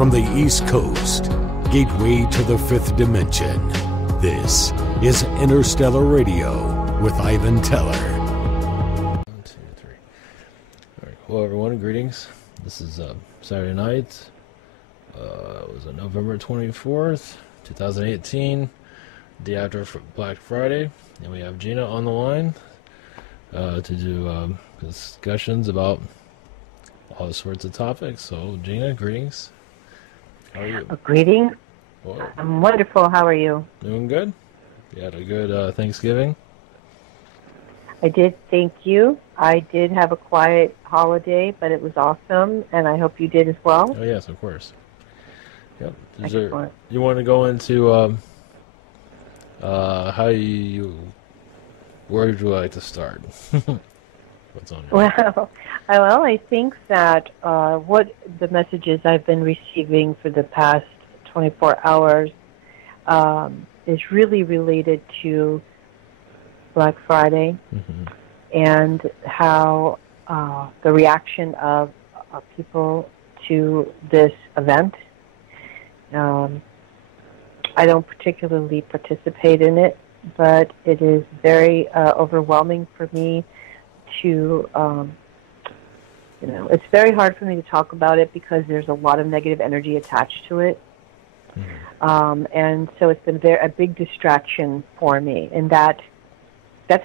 from the East Coast, gateway to the fifth dimension. This is Interstellar Radio with Ivan Teller. 1, 2, 3. All right. Hello, everyone. Greetings. This is Saturday night. It was November 24th, 2018, day after Black Friday, and we have Gina on the line to do discussions about all sorts of topics. So, Gina, greetings. How are you? Greetings. Whoa. I'm wonderful. How are you? Doing good. You had a good Thanksgiving? I did, thank you. I did have a quiet holiday, but it was awesome, and I hope you did as well. Oh, yes, of course. Yep. You want to go into where would you like to start? What's on your mind? Well, I think that what the messages I've been receiving for the past 24 hours is really related to Black Friday and how the reaction of people to this event. I don't particularly participate in it, but it is very overwhelming for me to, it's very hard for me to talk about it because there's a lot of negative energy attached to it. And so it's been a big distraction for me, and that's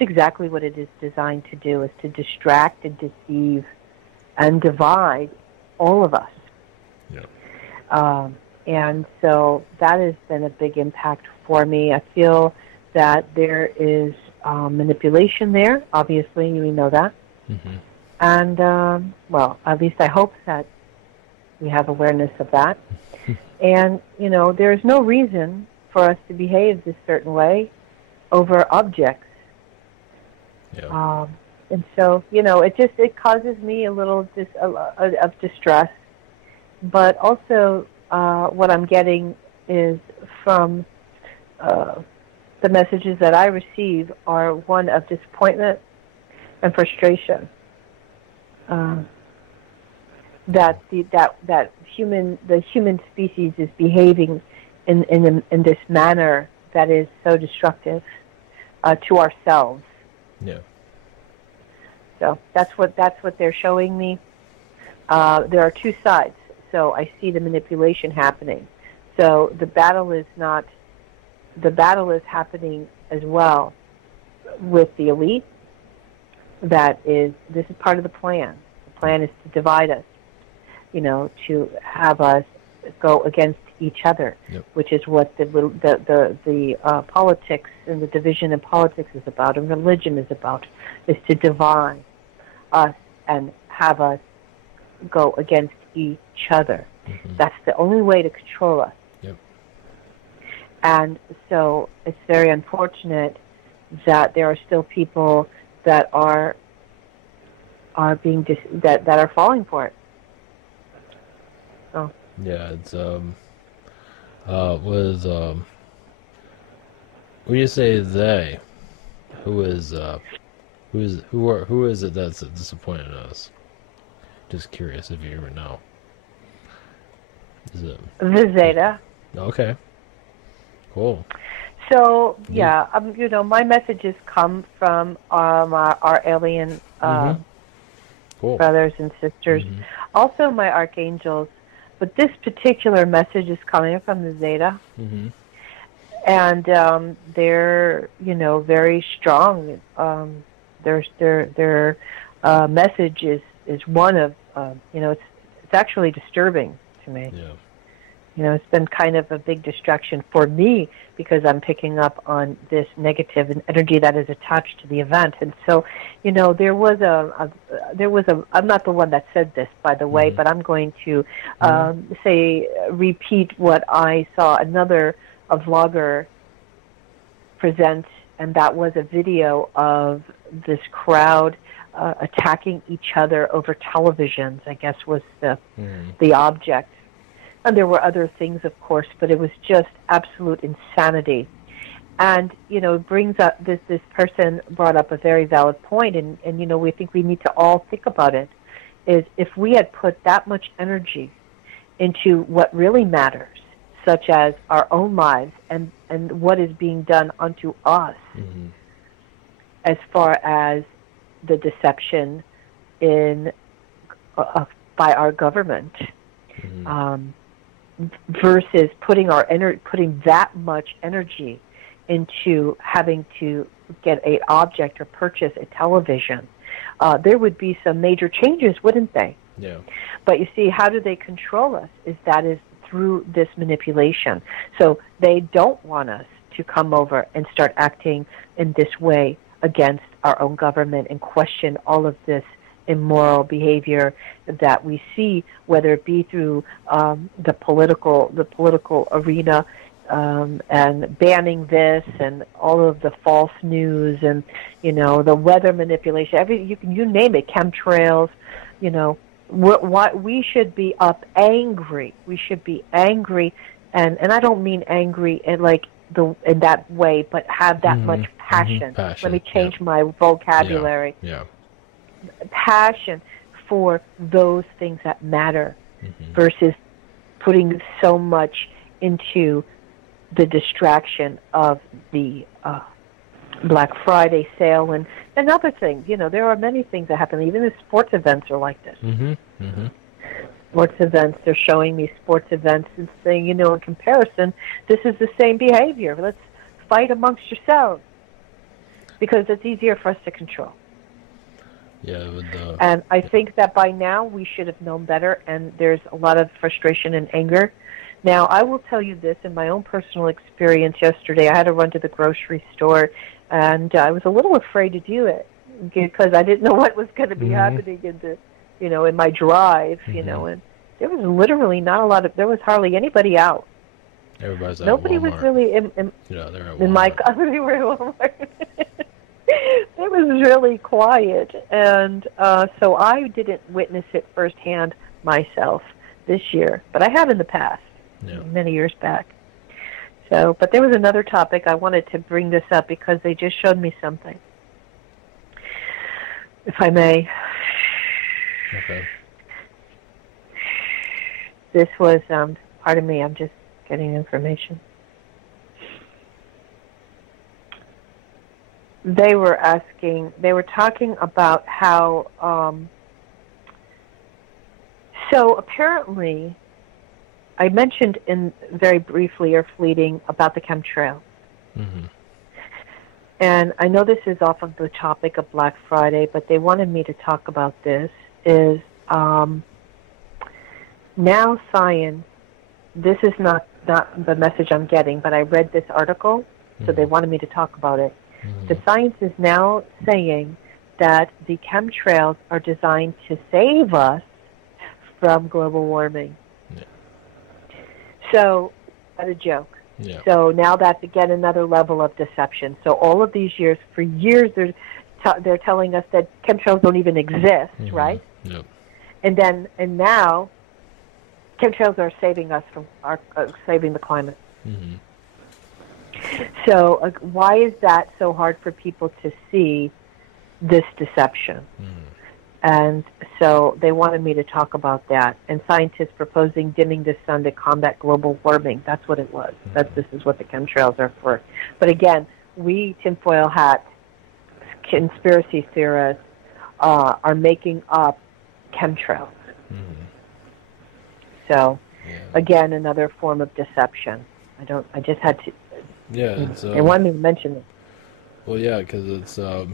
exactly what it is designed to do, is to distract and deceive and divide all of us. Yeah. And so that has been a big impact for me. I feel that there is manipulation there. Obviously, we know that. And, well, at least I hope that we have awareness of that. And, there's no reason for us to behave this certain way over objects. Yeah. And so, it causes me a little of distress. But also, what I'm getting is from the messages that I receive are one of disappointment and frustration. That the human species is behaving in this manner that is so destructive to ourselves. Yeah. So that's what they're showing me. There are two sides. So I see the manipulation happening. So the battle is happening as well with the elite. This is part of the plan. The plan is to divide us, to have us go against each other, which is what the politics and the division in politics is about, and religion is about, is to divide us and have us go against each other. That's the only way to control us. Yep. And so it's very unfortunate that there are still people that are being that are falling for it. So. Yeah, it's when you say they, who is it that's disappointed us? Just curious if you ever know. Is it the Zeta? Okay. Cool. So yeah, my messages come from our alien cool. brothers and sisters, also my archangels. But this particular message is coming from the Zeta, and they're very strong. Their message is one of it's actually disturbing to me. Yeah. It's been kind of a big distraction for me because I'm picking up on this negative energy that is attached to the event. And so, there was I'm not the one that said this, by the way, but I'm going to repeat what I saw a vlogger present, and that was a video of this crowd attacking each other over televisions, I guess was the object. And there were other things, of course, but it was just absolute insanity. And, it brings up, this person brought up a very valid point, and we think we need to all think about it, is if we had put that much energy into what really matters, such as our own lives and what is being done unto us, as far as the deception in by our government, versus putting putting that much energy into having to get an object or purchase a television. There would be some major changes, wouldn't they? Yeah. But you see, how do they control us? Is through this manipulation. So they don't want us to come over and start acting in this way against our own government and question all of this immoral behavior that we see, whether it be through the political arena, and banning this and all of the false news and the weather manipulation. You name it, chemtrails. We should be up angry. We should be angry, and I don't mean angry in that way, but have that much passion. Let me change my vocabulary. Yeah. Passion for those things that matter, versus putting so much into the distraction of the Black Friday sale and other things. There are many things that happen. Even the sports events are like this. Sports events, they're showing me sports events and saying, in comparison, this is the same behavior. Let's fight amongst yourselves, because it's easier for us to control. Yeah, and I think that by now we should have known better, and there's a lot of frustration and anger. Now, I will tell you this, in my own personal experience yesterday, I had to run to the grocery store, and I was a little afraid to do it because I didn't know what was going to be happening in my drive, and there was literally there was hardly anybody out. Everybody's at Nobody Walmart. was really they're at Walmart. in my we were at Walmart. It was really quiet, and so I didn't witness it firsthand myself this year, but I have in the past, many years back. So, but there was another topic I wanted to bring this up because they just showed me something, if I may. Okay. This was, pardon me, I'm just getting information. They were talking about how, so apparently, I mentioned very briefly or fleeting about the chemtrails. And I know this is off of the topic of Black Friday, but they wanted me to talk about this, is now science, this is not the message I'm getting, but I read this article, so they wanted me to talk about it. The science is now saying that the chemtrails are designed to save us from global warming. So, what a joke. So now that's, again, another level of deception. So all of these years, for years, they're telling us that chemtrails don't even exist, right? And now, chemtrails are saving us from saving the climate. So why is that so hard for people to see this deception? And so they wanted me to talk about that. And scientists proposing dimming the sun to combat global warming. That's what it was. This is what the chemtrails are for. But again, we tinfoil hat conspiracy theorists are making up chemtrails. So again, another form of deception. I just had to. They wanted me to mention it. Well, yeah, because it's the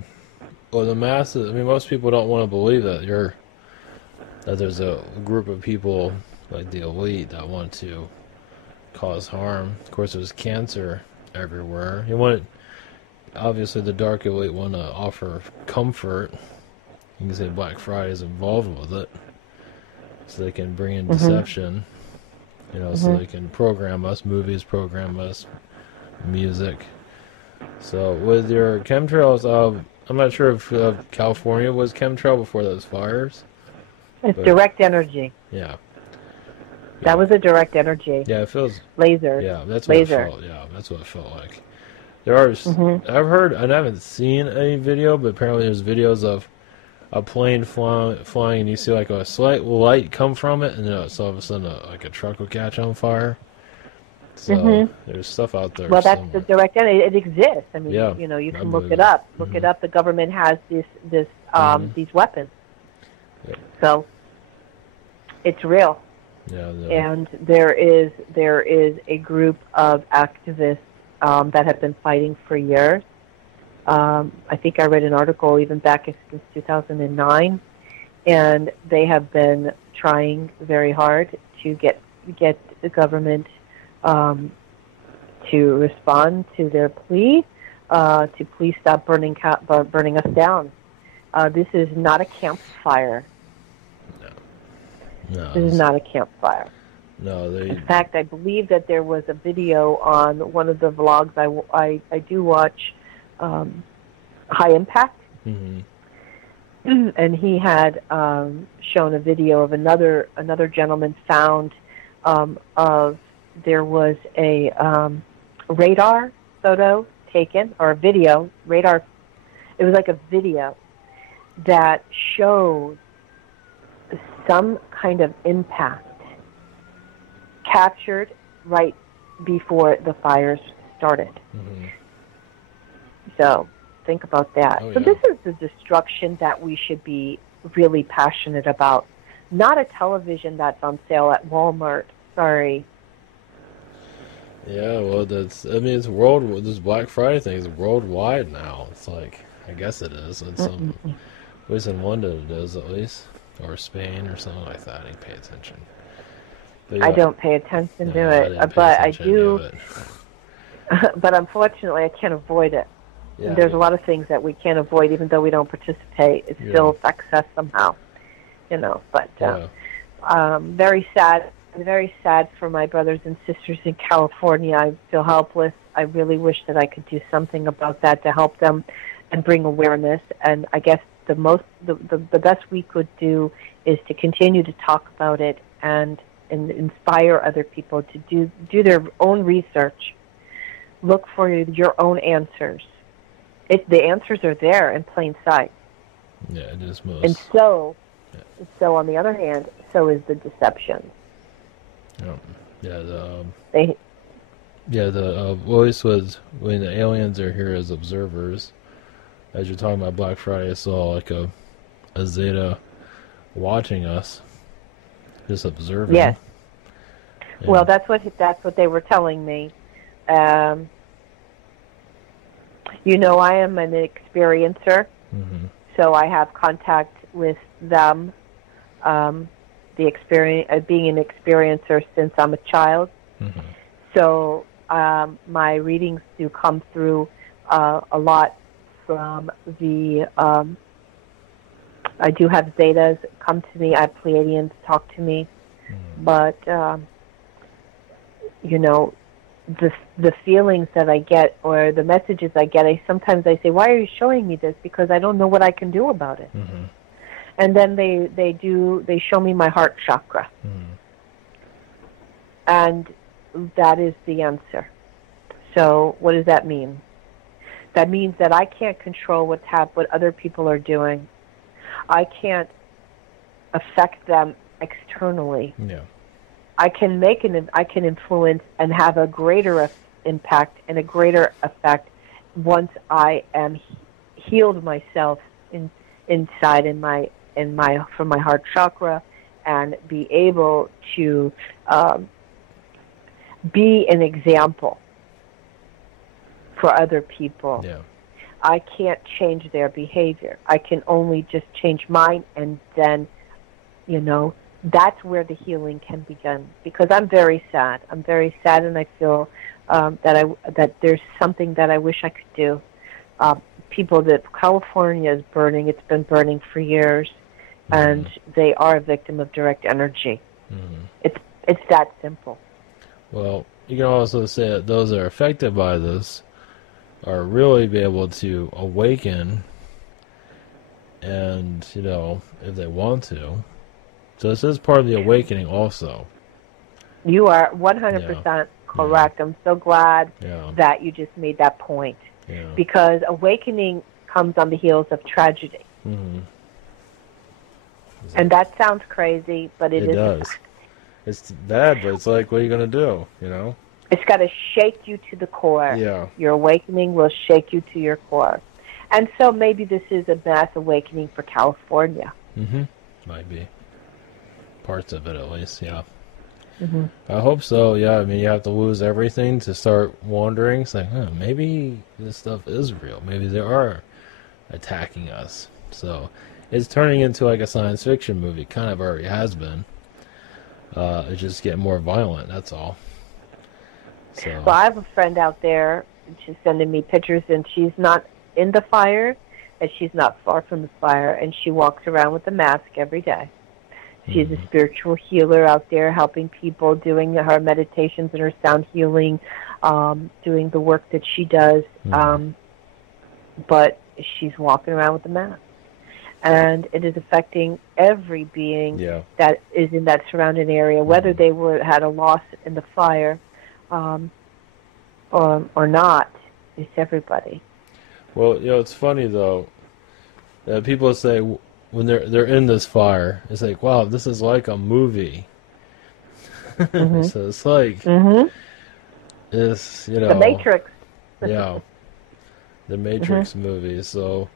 masses. I mean, most people don't want to believe that there's a group of people like the elite that want to cause harm. Of course, there's cancer everywhere. Obviously, the dark elite want to offer comfort. You can say Black Friday is involved with it, so they can bring in deception. So they can program us, movies program us, music. So with your chemtrails, I'm not sure if California was chemtrail before those fires. It's direct energy. Yeah. That was a direct energy. Yeah, it feels laser. Yeah, that's what it felt. Yeah, that's what it felt like. There are. I've heard, and I haven't seen any video, but apparently there's videos of a plane flying and you see like a slight light come from it, and then all of a sudden like a truck will catch on fire. So there's stuff out there. Well, that's the direct energy. It exists. I mean, yeah, you can look it up. Look it up. The government has these weapons. Yeah. So it's real. Yeah, and there is a group of activists that have been fighting for years. I think I read an article even back since 2009, and they have been trying very hard to get the government to respond to their plea to please stop burning us down. This is not a campfire. No, this is not a campfire. No, In fact, I believe that there was a video on one of the vlogs I do watch, High Impact, and he had shown a video of another gentleman found there was a radar photo taken, or a video, radar, it was like a video that showed some kind of impact captured right before the fires started. So think about that. So this is the destruction that we should be really passionate about. Not a television that's on sale at Walmart. Sorry. Yeah, well, it's this Black Friday thing is worldwide now. It's like, I guess it is. At least in London it is, at least. Or Spain or something like that. I didn't pay attention. But I don't pay attention to it, but I do. But unfortunately, I can't avoid it. Yeah, There's a lot of things that we can't avoid, even though we don't participate. It still affects us somehow, But very sad. Very sad for my brothers and sisters in California. I feel helpless. I really wish that I could do something about that to help them and bring awareness. And I guess the best we could do is to continue to talk about it and inspire other people to do their own research. Look for your own answers. The answers are there in plain sight. Yeah, it is most. And so on the other hand, so is the deception. The voice was when the aliens are here as observers. As you're talking about Black Friday, I saw like a Zeta watching us, just observing. Yes. Well, that's what they were telling me. I am an experiencer, so I have contact with them. The experience, being an experiencer since I'm a child. So my readings do come through a lot from the. I do have Zetas come to me. I have Pleiadians talk to me, but the feelings that I get or the messages I get, sometimes I say, "Why are you showing me this?" Because I don't know what I can do about it. And then they show me my heart chakra. And that is the answer. So what does that mean? That means that I can't control what other people are doing. I can't affect them externally. Yeah. I can influence and have a greater impact and a greater effect once I am healed myself inside from my heart chakra, and be able to be an example for other people. Yeah. I can't change their behavior. I can only just change mine, and then, that's where the healing can begin. Because I'm very sad. I'm very sad, and I feel that there's something that I wish I could do. California is burning. It's been burning for years, and they are a victim of direct energy. It's that simple. Well, you can also say that those that are affected by this are really be able to awaken, and if they want to. So this is part of the awakening also. You are 100% correct. I'm so glad that you just made that point. Because awakening comes on the heels of tragedy. And that sounds crazy, but it is. does. It's bad, but it's like, what are you going to do, you know? It's got to shake you to the core. Yeah. Your awakening will shake you to your core. And so maybe this is a mass awakening for California. Mm-hmm. Might be. Parts of it, at least, yeah. Mm-hmm. I hope so, yeah. I mean, you have to lose everything to start wondering. It's like, maybe this stuff is real. Maybe they are attacking us. So it's turning into like a science fiction movie. Kind of already has been. It's just getting more violent, that's all. So. Well, I have a friend out there, and she's sending me pictures, and she's not in the fire, and she's not far from the fire, and she walks around with a mask every day. She's a spiritual healer out there helping people, doing her meditations and her sound healing, doing the work that she does. But she's walking around with a mask. And it is affecting every being that is in that surrounding area, whether they had a loss in the fire or not. It's everybody. Well, it's funny, though, that people say when they're in this fire, it's like, wow, this is like a movie. Mm-hmm. So it's like, it's, The Matrix. The Matrix movie. So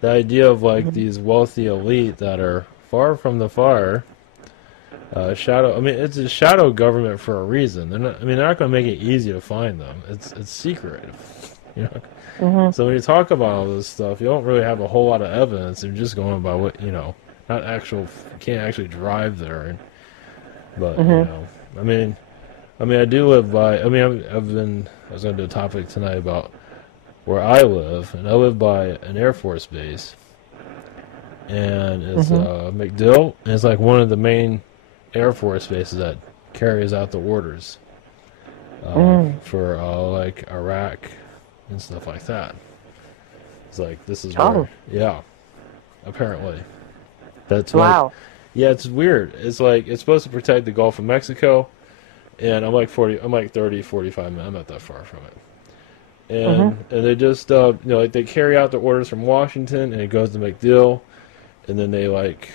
the idea of like these wealthy elite that are far from the fire, shadow. I mean, it's a shadow government for a reason. They're not going to make it easy to find them. It's secretive, So when you talk about all this stuff, you don't really have a whole lot of evidence. You're just going by what not actual. You can't actually drive there, but I mean, I do live by. I mean, I was going to do a topic tonight about where I live, and I live by an Air Force base, and it's MacDill, and it's like one of the main Air Force bases that carries out the orders for like Iraq and stuff like that. It's like, this is where, apparently. That's wow. It's weird. It's like, it's supposed to protect the Gulf of Mexico, and I'm like 30, 45 minutes, I'm not that far from it. And they just, like they carry out the orders from Washington, and it goes to MacDill, and then they like,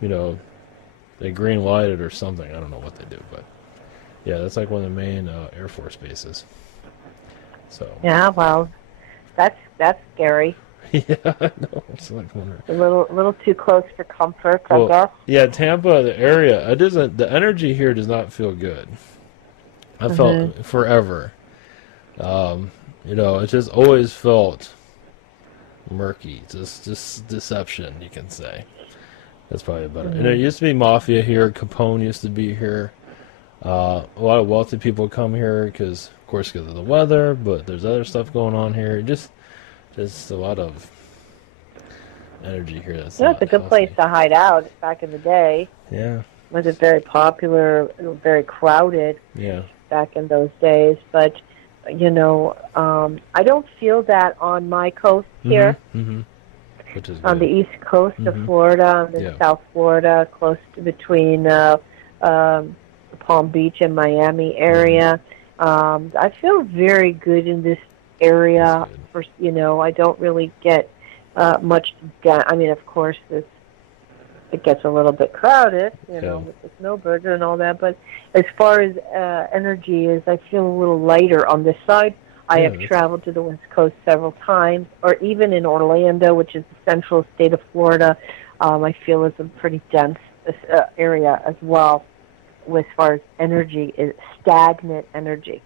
they green light it or something. I don't know what they do, but yeah, that's like one of the main Air Force bases. So yeah, well, that's scary. Yeah, I know. It's like a little too close for comfort, I guess. Yeah, Tampa, the area, the energy here does not feel good. I felt forever. It just always felt murky, just deception, you can say. That's probably better. And there used to be mafia here. Capone used to be here. A lot of wealthy people come here because of the weather, but there's other stuff going on here. Just a lot of energy here. It's a good place to hide out back in the day. Yeah. Was it very popular, very crowded back in those days. But, I don't feel that on my coast here. Which is on the east coast of Florida, and South Florida, close to between Palm Beach and Miami area. I feel very good in this area. I don't really get much down. I mean, of course, it gets a little bit crowded, with the snowbirds and all that. But as far as energy is, I feel a little lighter on this side. I have traveled to the West Coast several times, or even in Orlando, which is the central state of Florida. I feel it's a pretty dense area as well, as far as energy, is stagnant energy.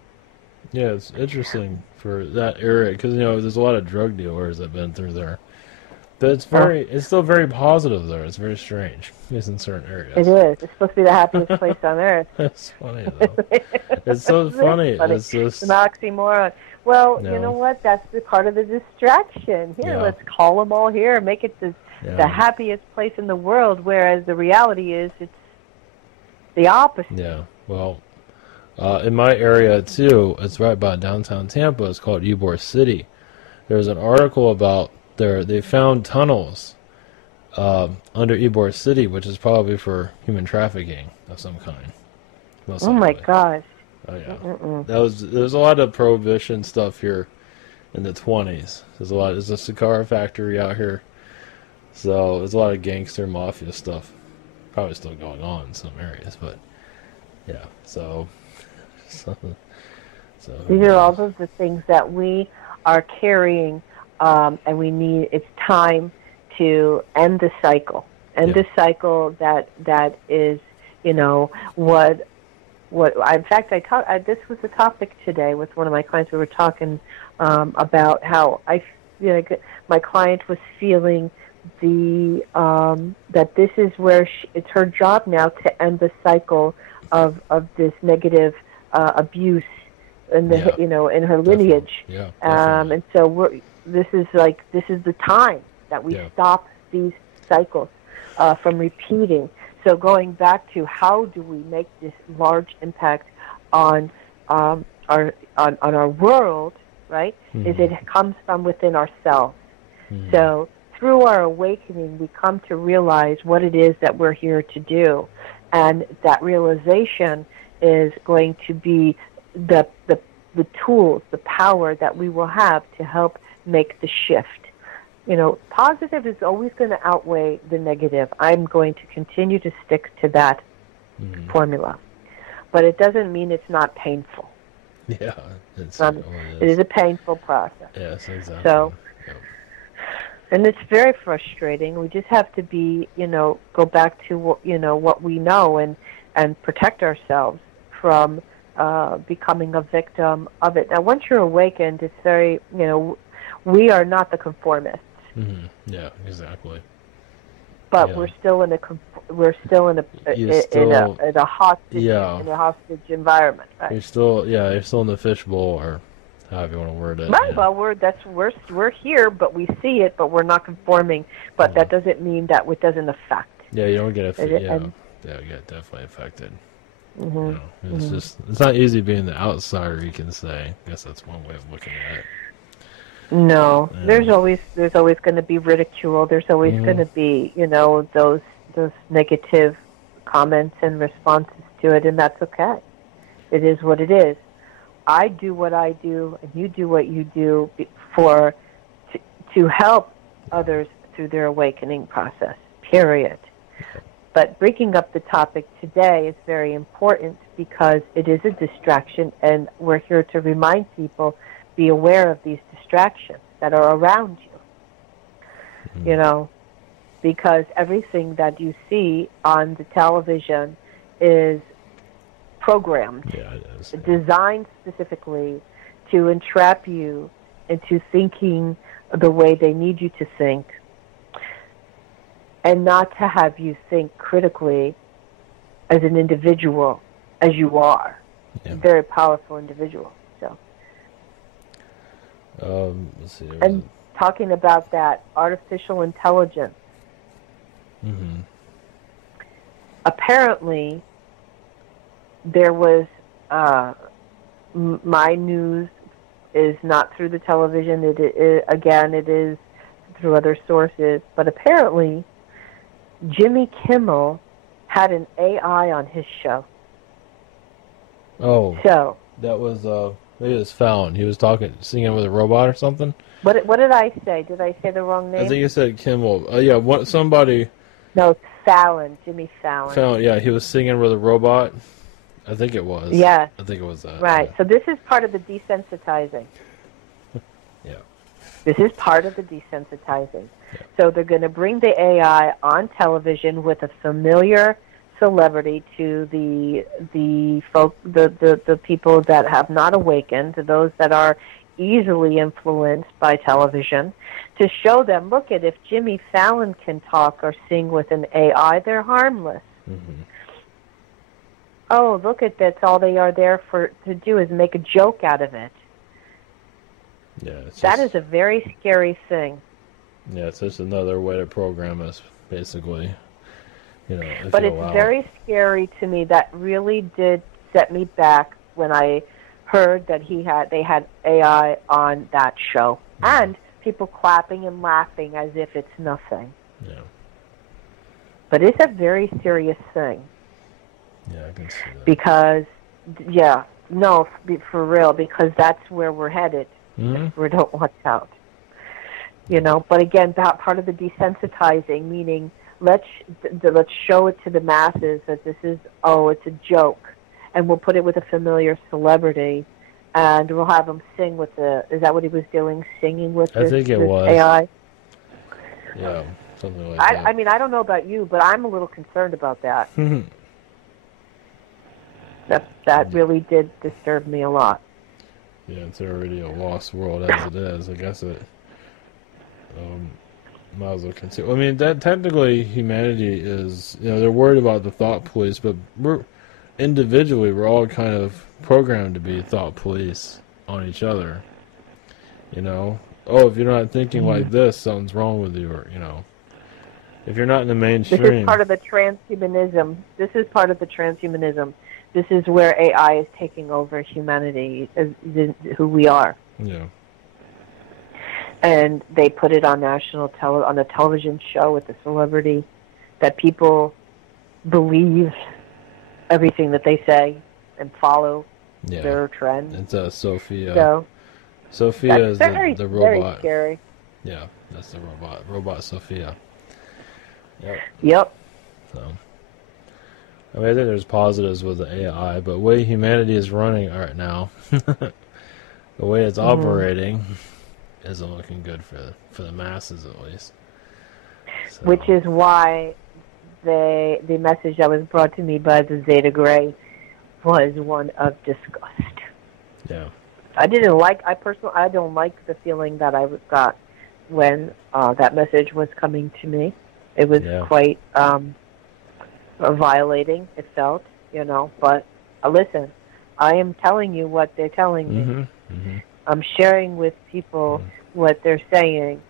Yeah, it's interesting for that area because there's a lot of drug dealers that've been through there, but it's still very positive there. It's very strange. It's in certain areas. It is. It's supposed to be the happiest place on earth. It's funny though. It's so funny. It's just an oxymoron. Well, you know what? That's the part of the distraction. Here, let's call them all here and make it the happiest place in the world, whereas the reality is it's the opposite. Yeah, well, in my area, too, it's right by downtown Tampa. It's called Ybor City. There's an article about they found tunnels under Ybor City, which is probably for human trafficking of some kind. Oh, my gosh. Oh yeah, there's a lot of prohibition stuff here in the 20s. There's a cigar factory out here, so there's a lot of gangster mafia stuff probably still going on in some areas, but yeah. So These are all of the things that we are carrying, and we need. It's time to end the cycle. The cycle that is, what. In fact, this was the topic today with one of my clients. We were talking about how my client was feeling that this is where it's her job now to end the cycle of this negative abuse in the in her lineage. Yeah, and so this is the time that we stop these cycles from repeating. So going back to how do we make this large impact on our world, right? Mm-hmm. Is it comes from within ourselves. Mm-hmm. So through our awakening, we come to realize what it is that we're here to do, and that realization is going to be the tools, the power that we will have to help make the shift. Positive is always going to outweigh the negative. I'm going to continue to stick to that formula. But it doesn't mean it's not painful. Yeah. It is a painful process. Yes, exactly. So, and it's very frustrating. We just have to be, go back to, what we know and protect ourselves from becoming a victim of it. Now, once you're awakened, it's very, we are not the conformists. Mm-hmm. Yeah, exactly. But we're still in a hostage environment. Right? You're still in the fishbowl, or however you want to word it. Right. Yeah. Well, we're here, but we see it, but we're not conforming. But that doesn't mean that it doesn't affect. Yeah, you don't get affected. You get definitely affected. Mm-hmm. It's not easy being the outsider. You can say. I guess that's one way of looking at it. No, there's always going to be ridicule. There's always going to be, those negative comments and responses to it, and that's okay. It is what it is. I do what I do, and you do what you do to help others through their awakening process. Period. But bringing up the topic today is very important because it is a distraction, and we're here to remind people, be aware of these distractions that are around you, because everything that you see on the television is programmed, designed specifically to entrap you into thinking the way they need you to think, and not to have you think critically as an individual, as you are, a very powerful individual. Let's see. And talking about that artificial intelligence, apparently there was, my news is not through the television. It is through other sources. But apparently Jimmy Kimmel had an AI on his show. Oh. So that was maybe it was Fallon. He was singing with a robot or something. What did I say? Did I say the wrong name? I think you said Kimmel. Somebody. No, it's Fallon. Jimmy Fallon. Fallon. Yeah, he was singing with a robot. I think it was. Yeah. I think it was that. Right. Yeah. So this is part of the desensitizing. Yeah. This is part of the desensitizing. Yeah. So they're going to bring the AI on television with a familiar celebrity to the people that have not awakened, to those that are easily influenced by television, to show them, look at, if Jimmy Fallon can talk or sing with an AI, they're harmless. Mm-hmm. Oh, look at, that's all they are there to do is make a joke out of it. Yeah, that is a very scary thing. Yeah, it's just another way to program us, basically. But it's very scary to me. That really did set me back when I heard that they had AI on that show, and people clapping and laughing as if it's nothing. Yeah. But it's a very serious thing. Yeah, I can see that. Because, for real, because that's where we're headed. Mm-hmm. We don't watch out. But again, that part of the desensitizing, meaning let's show it to the masses that this is, it's a joke, and we'll put it with a familiar celebrity, and we'll have him sing with is that what he was doing, singing with I think it was AI? Yeah, something like that. I mean, I don't know about you, but I'm a little concerned about that. That really did disturb me a lot. Yeah, it's already a lost world as it is. I guess it might as well continue. I mean, that technically humanity is, they're worried about the thought police, but we're all kind of programmed to be thought police on each other. If you're not thinking like this, something's wrong with you, or, if you're not in the mainstream. This is part of the transhumanism. This is where AI is taking over humanity, who we are. Yeah. And they put it on on a television show with a celebrity that people believe everything that they say and follow their trend. It's Sophia. So, Sophia is the robot. Very scary. Yeah, that's the robot. Robot Sophia. Yep. So, I think there's positives with the AI, but the way humanity is running right now, the way it's operating, isn't looking good for the masses, at least. So. Which is why the message that was brought to me by the Zeta Gray was one of disgust. Yeah. I don't like the feeling that I got when that message was coming to me. It was quite violating, it felt, but listen, I am telling you what they're telling me. I'm sharing with people what they're saying,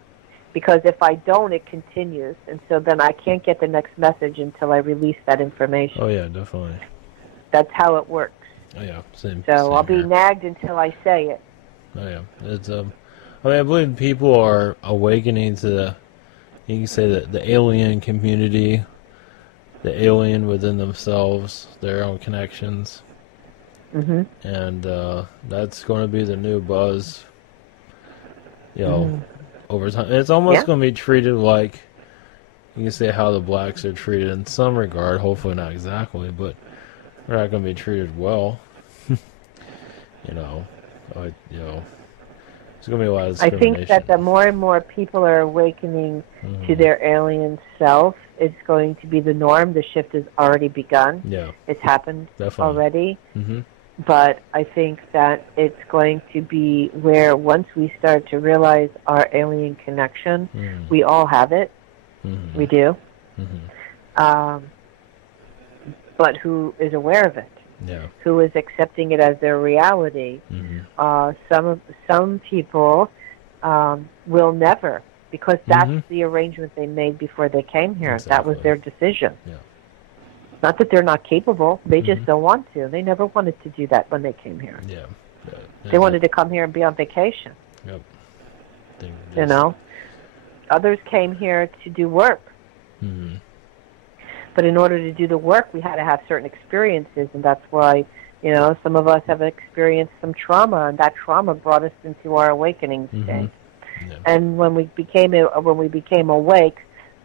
because if I don't, it continues, and so then I can't get the next message until I release that information. Oh, yeah, definitely. That's how it works. Oh, yeah, same. So I'll be nagged until I say it. Oh, yeah. It's, I believe people are awakening to you can say that the alien community, the alien within themselves, their own connections. And that's going to be the new buzz, over time. It's almost going to be treated like, you can say how the blacks are treated in some regard, hopefully not exactly, but they're not going to be treated well. There's going to be a lot of discrimination. I think that the more and more people are awakening to their alien self, it's going to be the norm. The shift has already begun. Yeah. It's happened already. Mm-hmm. But I think that it's going to be where once we start to realize our alien connection, we all have it. We do. But who is aware of it? Yeah. Who is accepting it as their reality? Some people will never, because that's the arrangement they made before they came here. Exactly. That was their decision. Yeah. Not that they're not capable. They just don't want to. They never wanted to do that when they came here. Yeah. They wanted to come here and be on vacation. Yep. Others came here to do work. But in order to do the work, we had to have certain experiences, and that's why, some of us have experienced some trauma, and that trauma brought us into our awakening state. Yeah. And when we became awake,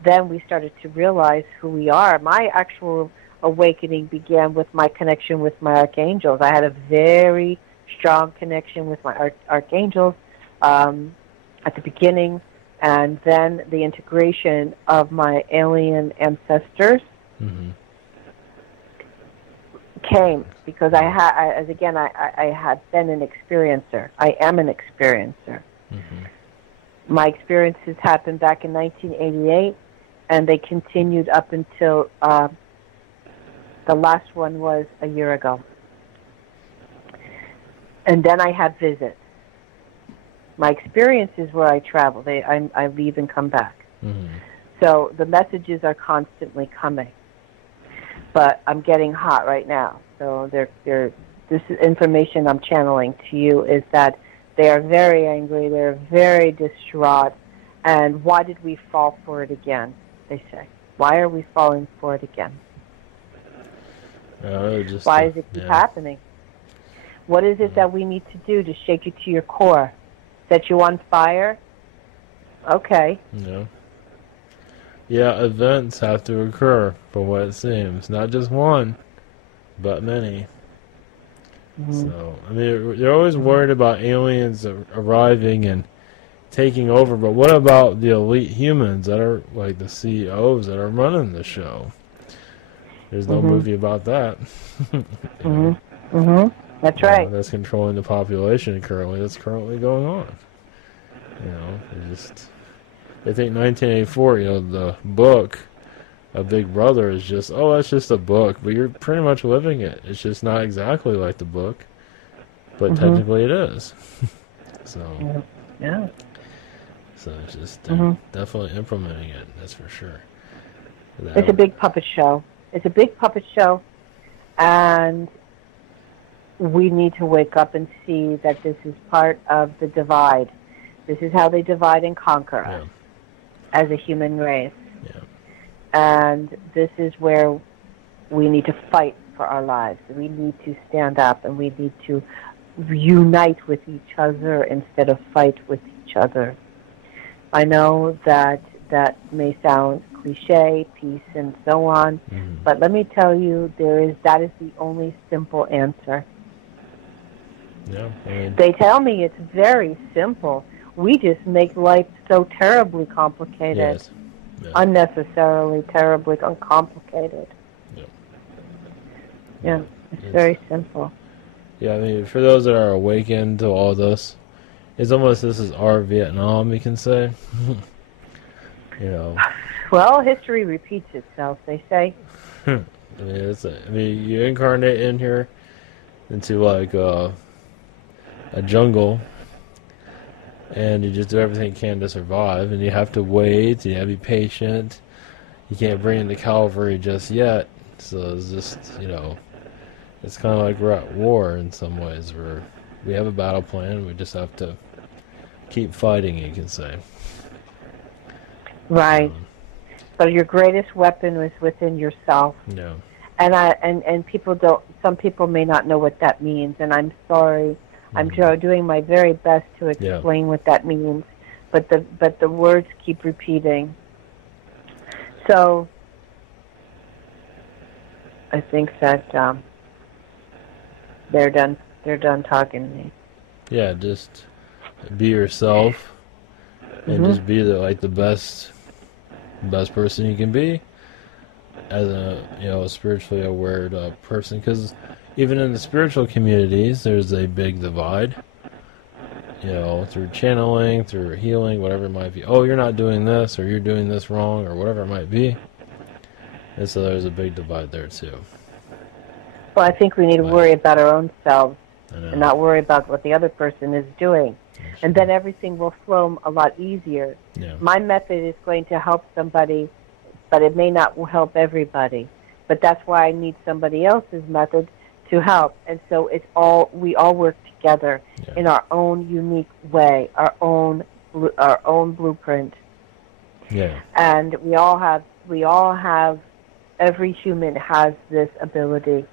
then we started to realize who we are. My actual awakening began with my connection with my archangels. I had a very strong connection with my archangels at the beginning, and then the integration of my alien ancestors came, because I had been an experiencer. I am an experiencer. My experiences happened back in 1988, and they continued up until the last one was a year ago. And then I had visits. My experience is where I travel. I leave and come back. So the messages are constantly coming. But I'm getting hot right now. So this information I'm channeling to you is that they are very angry. They're very distraught. And why did we fall for it again, they say. Why are we falling for it again? Why does it keep happening? What is it that we need to do to shake you to your core? Set you on fire? Okay. Yeah. yeah, events have to occur, from what it seems. Not just one, but many. So, I mean, they're always worried about aliens arriving and taking over, but what about the elite humans that are like the CEOs that are running the show? There's no movie about that. That's right. That's controlling the population currently. That's currently going on. They think 1984, the book, A Big Brother, is just, oh, that's just a book, but you're pretty much living it. It's just not exactly like the book, but technically it is. So, yeah. So it's just definitely implementing it, that's for sure. It's a big puppet show. It's a big puppet show, and we need to wake up and see that this is part of the divide. This is how they divide and conquer us as a human race. Yeah. And this is where we need to fight for our lives. We need to stand up, and we need to unite with each other instead of fight with each other. I know that may sound cliche, peace and so on, but let me tell you, that is the only simple answer. Yeah, they tell me it's very simple. We just make life so terribly complicated. Yes. Yeah. Unnecessarily terribly uncomplicated. Yeah, it's very simple. Yeah, I mean, for those that are awakened to all this, it's almost, this is our Vietnam, you can say. Well, history repeats itself, they say. You incarnate in here into like a jungle, and you just do everything you can to survive, and you have to wait, you have to be patient. You can't bring in the cavalry just yet, so it's just, it's kind of like we're at war in some ways, where we have a battle plan, we just have to keep fighting, you can say. Right. But your greatest weapon is within yourself. Yeah. And people don't. Some people may not know what that means, and I'm sorry. I'm doing my very best to explain what that means, but the words keep repeating. So I think that they're done. They're done talking to me. Yeah, just be yourself, and just be the best person you can be as a spiritually aware person, because even in the spiritual communities there's a big divide, through channeling, through healing, whatever it might be. Oh, you're not doing this, or you're doing this wrong, or whatever it might be. And so there's a big divide there too. Well, I think we need to worry about our own selves and not worry about what the other person is doing. And then everything will flow a lot easier. Yeah. My method is going to help somebody, but it may not help everybody. But that's why I need somebody else's method to help. And so we all work together in our own unique way, our own blueprint. Yeah. And every human has this ability.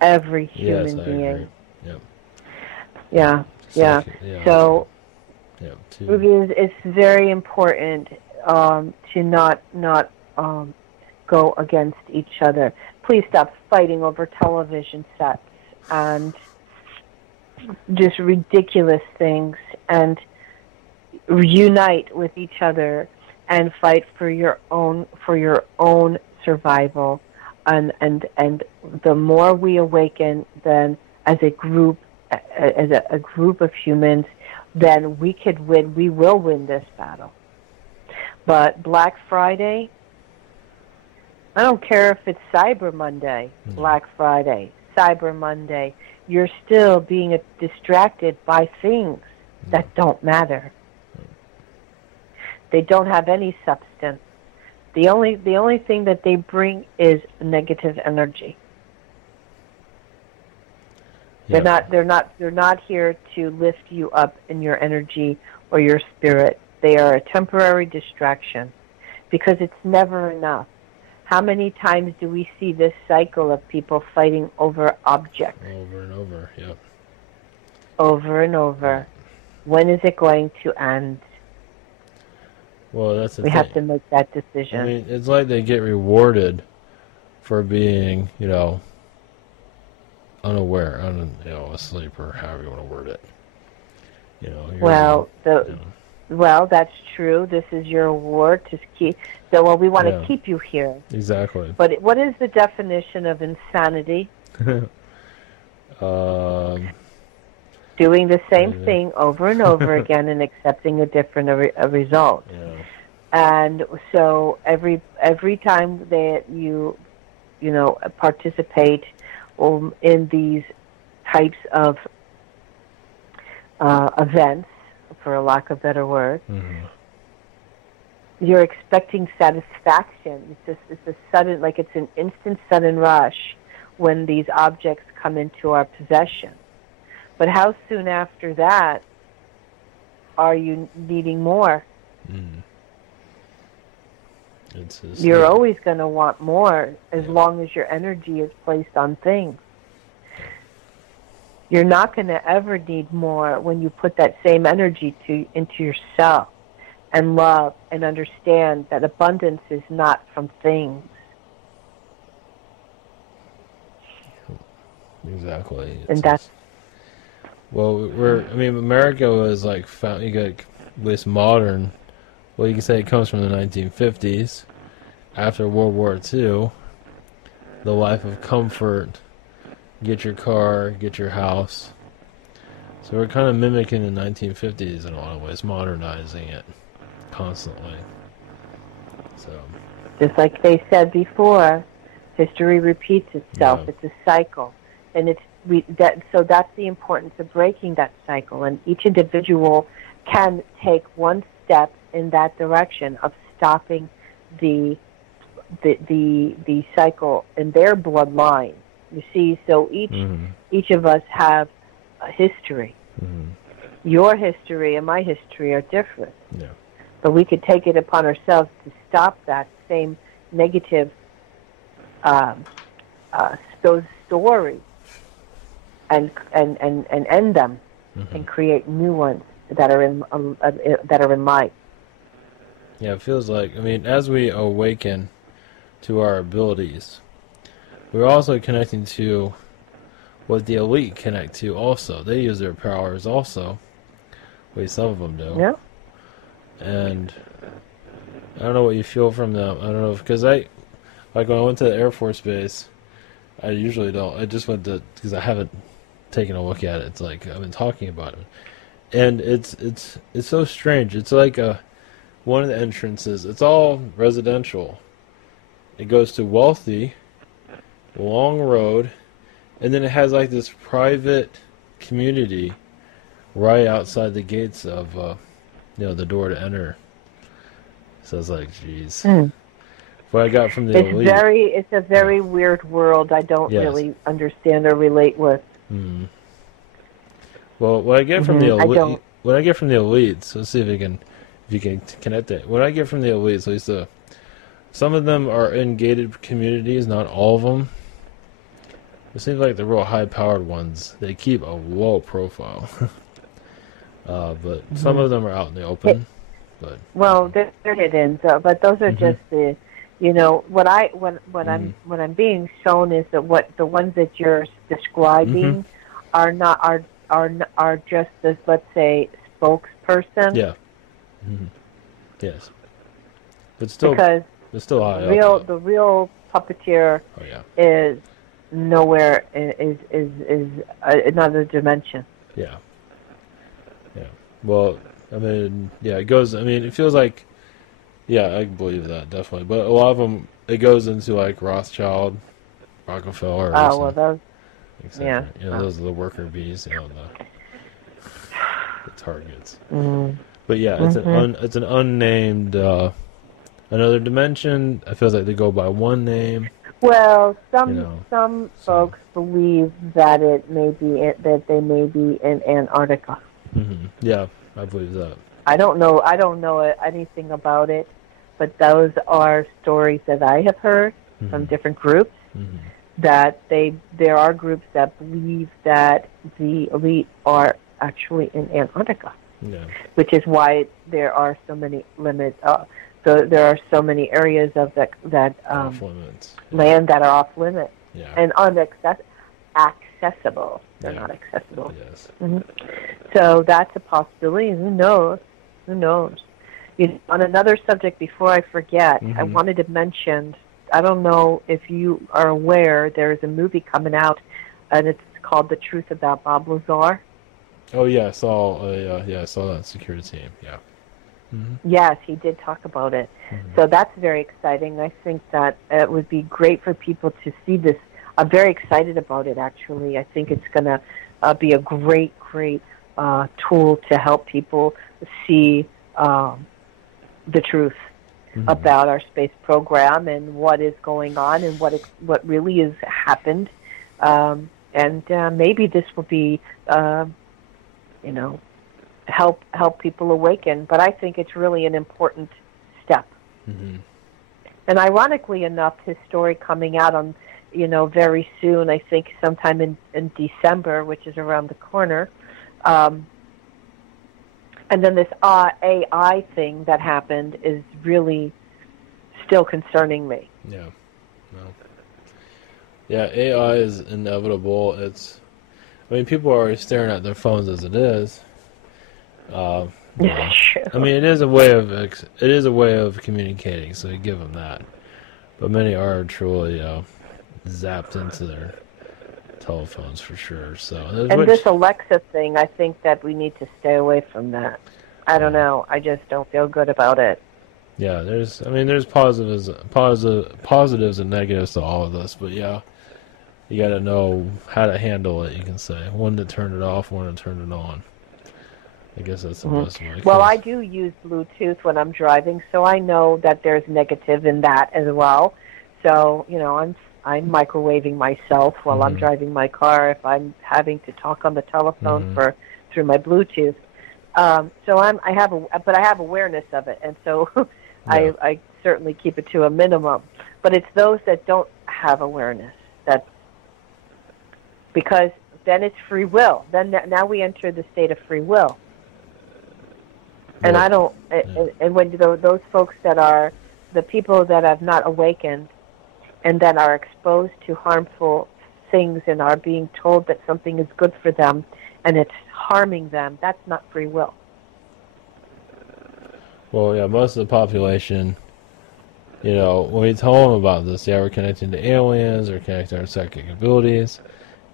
Every human being. Agree. Yep. Yeah. Yeah. So it's very important to not go against each other. Please stop fighting over television sets and just ridiculous things, and unite with each other and fight for your own survival. And the more we awaken, then as a group of humans, then we could win. We will win this battle. But Black Friday, I don't care if it's Cyber Monday, Black Friday, Cyber Monday, you're still being distracted by things that don't matter. They don't have any substance. The only thing that they bring is negative energy. Yep. They're not here to lift you up in your energy or your spirit. They are a temporary distraction, because it's never enough. How many times do we see this cycle of people fighting over objects? Over and over, yep. Over and over. When is it going to end? Well, that's the We thing. have to make that decision. I mean, it's like they get rewarded for being, unaware, asleep, or however you want to word it. Well, that's true. This is your award to keep. So, well, we want to keep you here. Exactly. But what is the definition of insanity? Doing the same thing over and over again and accepting a different result. Yeah. And so every time that you participate in these types of events, for a lack of a better word, you're expecting satisfaction. It's a sudden, like it's an instant sudden rush when these objects come into our possession. But how soon after that are you needing more? You're always going to want more as long as your energy is placed on things. You're not going to ever need more when you put that same energy into yourself and love and understand that abundance is not from things. Exactly. And that's... Well, America was like found. You got this modern. Well, you can say it comes from the 1950s, after World War II. The life of comfort, get your car, get your house. So we're kind of mimicking the 1950s in a lot of ways, modernizing it constantly. So, just like they said before, history repeats itself. Yeah. It's a cycle, and so that's the importance of breaking that cycle. And each individual can take one step in that direction of stopping the cycle in their bloodline. You see, so each of us have a history. Your history and my history are different. Yeah. But we could take it upon ourselves to stop that same negative those stories and end them and create new ones that are in light. Yeah, it feels like, as we awaken to our abilities, we're also connecting to what the elite connect to also. They use their powers also. At least some of them do. Yeah. And I don't know what you feel from them. I don't know, because when I went to the Air Force Base, I usually don't. I just went to, because I haven't taken a look at it. It's like, I've been talking about it. And it's so strange. It's like one of the entrances. It's all residential. It goes to wealthy, long road, and then it has like this private community right outside the gates of, the door to enter. So it's like, geez. What I got from the elite. It's a very weird world. I don't really understand or relate with. Well, what I get from the elite, what I get from the elites, let's see if you can connect it. What I get from the elites, at least some of them are in gated communities, not all of them. It seems like the real high-powered ones, they keep a low profile. But some of them are out in the open. Well, they're hidden, but those are just the, what I'm being shown is that what the ones that you're describing are just this, let's say, spokesperson. Yeah. Yes. But still, because it's still high up. The real puppeteer is nowhere, is another dimension. Yeah. Yeah. Well, it goes, it feels like, I believe that, definitely. But a lot of them, it goes into like Rothschild, Rockefeller. Oh, well, those. Yeah. Those are the worker bees, the targets. But it's an unnamed, another dimension. It feels like they go by one name. Well, some folks believe that they may be in Antarctica. Yeah, I believe that. I don't know anything about it, but those are stories that I have heard from different groups. That there are groups that believe that the elite are actually in Antarctica. Yeah. which is why there are so many limits. So there are so many areas of that Off limits. Yeah. land that are off limits Yeah. and accessible. They're Yeah. not accessible. Yes. Mm-hmm. So that's a possibility. Who knows? Who knows? On another subject, before I forget, I wanted to mention, I don't know if you are aware, there's a movie coming out, and it's called The Truth About Bob Lazar. Oh yeah, I saw. I saw that Security Team. Yeah. Yes, he did talk about it. So that's very exciting. I think that it would be great for people to see this. I'm very excited about it, actually. I think it's going to be a great tool to help people see the truth about our space program and what is going on and what really has happened. And maybe this will be, help people awaken. But I think it's really an important step. And ironically enough, his story coming out on, very soon, I think sometime in December, which is around the corner. And then this AI thing that happened is really still concerning me. Yeah. No. Yeah, AI is inevitable. People are already staring at their phones as it is. Sure. It is a way of communicating, so you give them that. But many are truly zapped into their telephones for sure. So this Alexa thing, I think that we need to stay away from that. I don't know. I just don't feel good about it. Yeah, there's positives and negatives to all of this, but yeah, you got to know how to handle it. You can say when to turn it off, when to turn it on. I guess that's the best way. Well, I do use Bluetooth when I'm driving, so I know that there's negative in that as well. So, I'm microwaving myself while I'm driving my car if I'm having to talk on the telephone through my Bluetooth. So I have awareness of it, and so I certainly keep it to a minimum. But it's those that don't have awareness because then it's free will. Then now we enter the state of free will. And I don't. And when those folks that are the people that have not awakened and that are exposed to harmful things and are being told that something is good for them and it's harming them, that's not free will. Well, yeah, most of the population, when we tell them about this, we're connecting to aliens or connecting to our psychic abilities,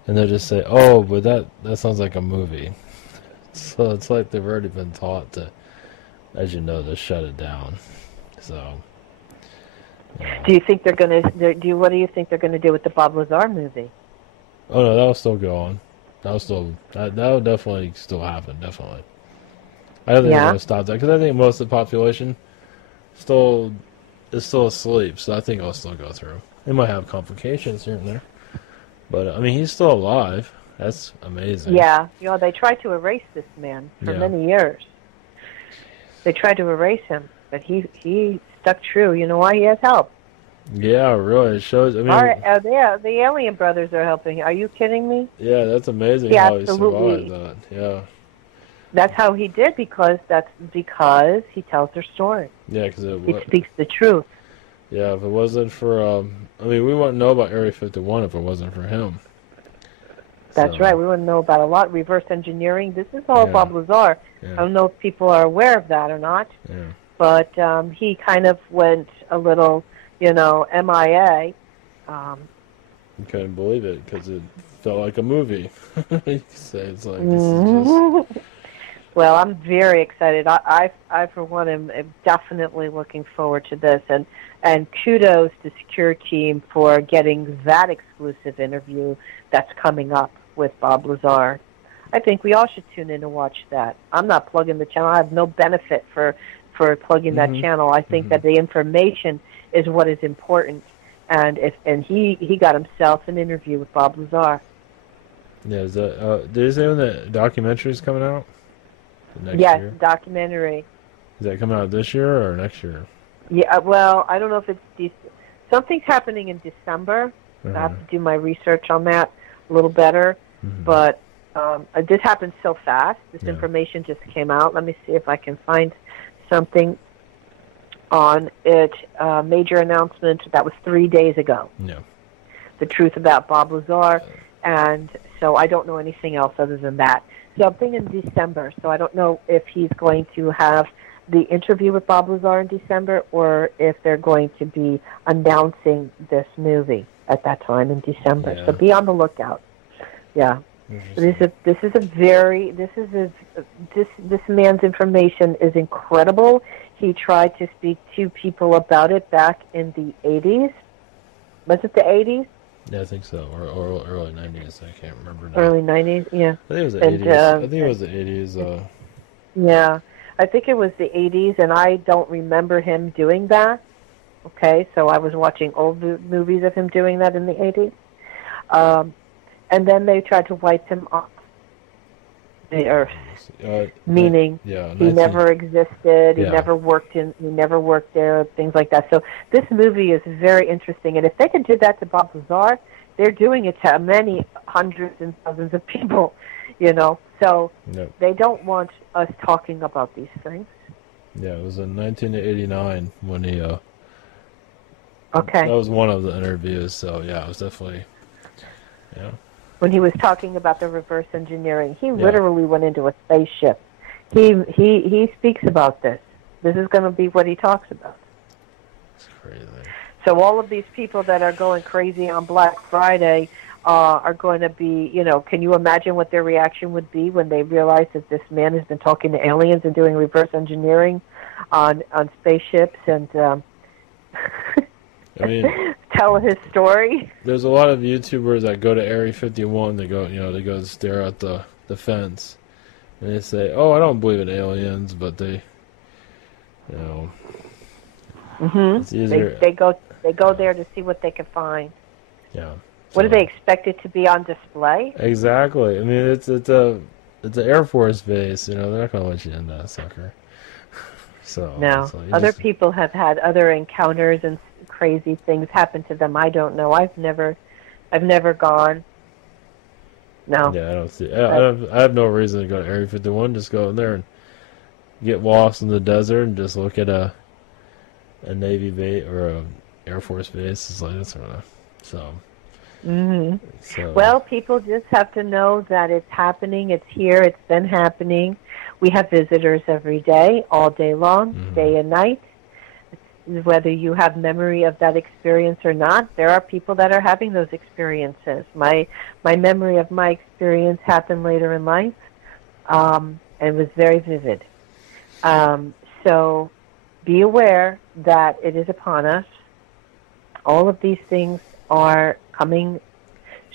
and they'll just say, oh, but that sounds like a movie. So it's like they've already been taught to, as you know, to shut it down. So. Do you think they're going to what do you think they're going to do with the Bob Lazar movie? Oh no, that'll still go on. That'll definitely still happen. Definitely. I don't think they're going to stop that because I think most of the population is still asleep. So I think it'll still go through. It might have complications here and there, but he's still alive. That's amazing. Yeah, they tried to erase this man for many years. They tried to erase him, but he stuck true. You know why? He has help. Yeah, really. It shows. The alien brothers are helping. Are you kidding me? Yeah, that's amazing how he survived that. Yeah. That's how he did because he tells their story. Yeah, because he speaks the truth. Yeah, if it wasn't for, we wouldn't know about Area 51 if it wasn't for him. That's right. We wouldn't know about a lot. Reverse engineering. This is all Bob Lazar. Yeah. I don't know if people are aware of that or not. Yeah. But he kind of went a little, MIA. You couldn't believe it because it felt like a movie. You say it's like this is just. Well, I'm very excited. I for one, am definitely looking forward to this, and kudos to Secure Team for getting that exclusive interview that's coming up with Bob Lazar. I think we all should tune in and watch that. I'm not plugging the channel. I have no benefit for plugging that channel. I think that the information is what is important, and he got himself an interview with Bob Lazar. Yeah, is that? Did he say when the documentary is coming out? Next year? Documentary. Is that coming out this year or next year? Yeah, well, I don't know if it's something's happening in December. I have to do my research on that a little better, but This happened so fast. This Yeah. information just came out. Let me see if I can find something on it. Major announcement that was 3 days ago. Yeah. The truth about Bob Lazar, and so I don't know anything else other than that. Something in December, so I don't know if he's going to have the interview with Bob Lazar in December or if they're going to be announcing this movie at that time in December. Yeah. So be on the lookout. Yeah. This man's information is incredible. He tried to speak to people about it back in the 80s. Was it the 80s? Yeah, I think so. Or early 90s. I can't remember now. Early 90s, yeah. I think it was the 80s. I think it was the 80s. Yeah, I think it was the 80s, and I don't remember him doing that. Okay, so I was watching old movies of him doing that in the 80s. And then they tried to wipe him off the earth, meaning he never existed. He never worked there. Things like that. So this movie is very interesting, and if they could do that to Bob Lazar, they're doing it to many hundreds and thousands of people. You know, so they don't want us talking about these things. Yeah, it was in 1989 when he. Okay. That was one of the interviews. So yeah, it was definitely. Yeah. When he was talking about the reverse engineering, he literally went into a spaceship. He speaks about this. This is going to be what he talks about. It's crazy. So all of these people that are going crazy on Black Friday are going to be, you know, can you imagine what their reaction would be when they realize that this man has been talking to aliens and doing reverse engineering on spaceships and I mean, tell his story? There's a lot of YouTubers that go to Area 51. They go stare at the fence, and they say, "Oh, I don't believe in aliens," but they, you know, it's easier. They go there to see what they can find. Yeah. What do they expect it to be on display? Exactly. I mean, it's an Air Force base. You know, they're not gonna let you in that sucker. So no, other people have had other encounters and crazy things happen to them. I don't know. I've never gone. No. Yeah, I don't see. I have no reason to go to Area 51. Just go in there and get lost in the desert and just look at a Navy base or a Air Force base. It's like that's sort of so. Mm-hmm. So. Well, people just have to know that it's happening. It's here. It's been happening. We have visitors every day, all day long, day and night. Whether you have memory of that experience or not, there are people that are having those experiences. My memory of my experience happened later in life, and was very vivid. So be aware that it is upon us. All of these things are coming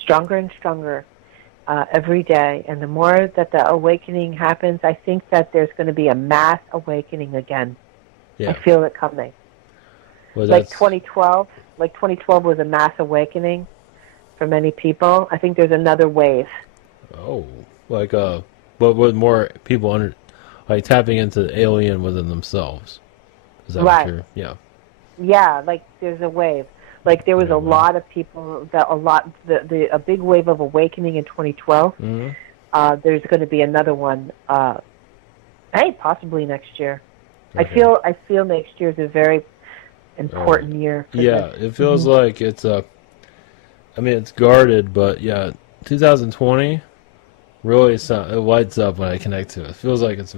stronger and stronger every day. And the more that the awakening happens, I think that there's going to be a mass awakening again. Yeah. I feel it coming. Well, like 2012 was a mass awakening for many people. I think there's another wave. Oh, like but with more people like tapping into the alien within themselves. Is that right? What you're, yeah. Yeah, like there's a wave. Like there was a lot of people a big wave of awakening in 2012. Mm-hmm. There's going to be another one. Possibly next year. Okay. I feel next year is a very important year. Yeah, it feels like it's it's guarded, but yeah, 2020 really it lights up when I connect to it. It feels like it's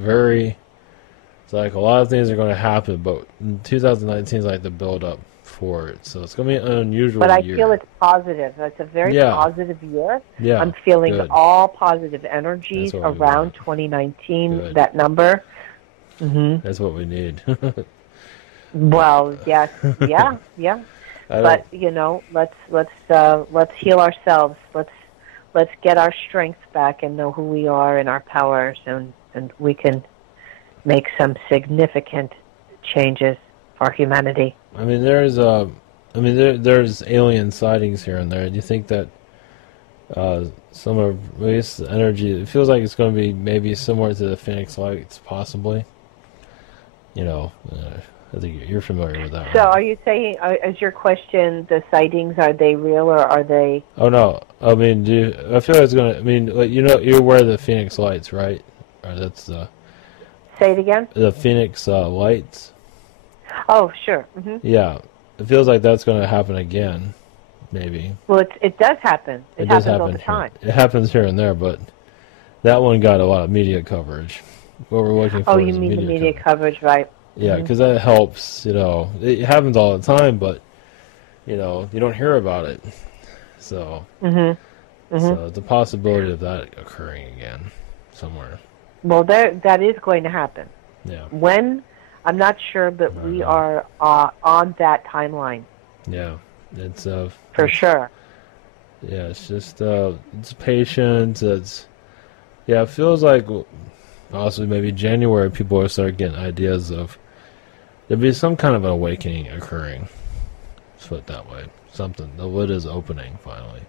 like a lot of things are going to happen, but 2019 is like the build up for it, so it's going to be an unusual year. But I feel it's positive. It's a very positive year. Yeah, I'm feeling all positive energies around 2019. Good. That number. Mm-hmm. That's what we need. Well, yes, yeah. But you know, let's heal ourselves. Let's get our strength back and know who we are and our powers, and we can make some significant changes for humanity. I mean, there's alien sightings here and there. Do you think that some of this energy? It feels like it's going to be maybe similar to the Phoenix Lights, possibly. You know, I think you're familiar with that. So right? are you saying, is your question, the sightings, are they real or are they... Oh, no. I mean, I feel like it's going to... I mean, like, you're aware of the Phoenix Lights, right? Or that's the... Say it again? The Phoenix Lights. Oh, sure. Mm-hmm. Yeah. It feels like that's going to happen again, maybe. Well, it does happen. It does happens all happen the time. It happens here and there, but that one got a lot of media coverage. What we're looking for Oh, is you mean the media coverage, right? Yeah, because that helps. It happens all the time, but you don't hear about it. So, so the possibility of that occurring again somewhere. Well, that is going to happen. Yeah. When, I'm not sure, but we are on that timeline. Yeah, it's for sure. Yeah, it's just it's patient. It feels like possibly maybe January people will start getting ideas of there'll be some kind of an awakening occurring. Let's put it that way. Something. The lid is opening finally.